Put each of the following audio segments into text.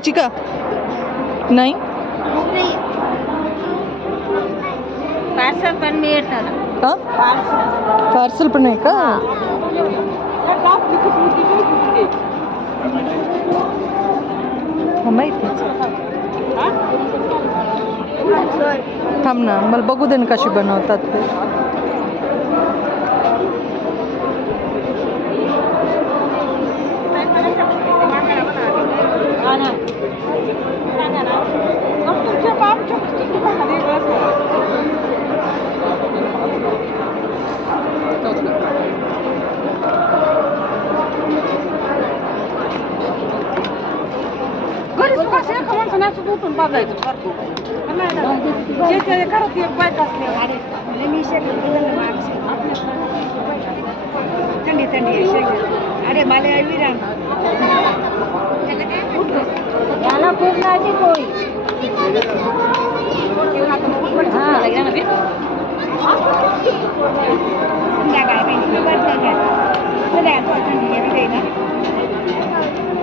घ्यायची का? नाही पार्सल पण मिळतं ना. हा पार्सल पार्सल पण आहे का? माहितीच थांब ना, मला बघू दे ना कशी बनवतात ते. थंडी थंडी अरे मला याला पूर्णाची पोळी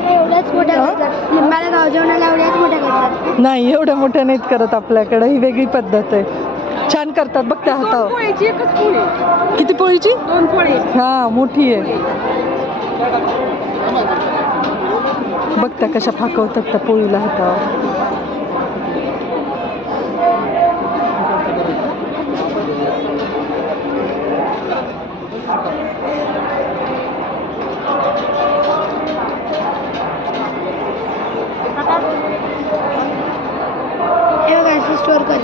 एवढ्याच मोठ्या करतात लिंबाला गाव जेवणाला एवढ्याच मोठ्या करतात. नाही एवढ्या मोठ्या नाहीत करत आपल्याकडे, ही वेगळी पद्धत आहे. छान करतात बघ त्या हातावर. किती पोळीची? 2 पोळी. हा मोठी आहे. बघ त्या कशा फाकवतात त्या पोळीला हातावर. स्टोर कर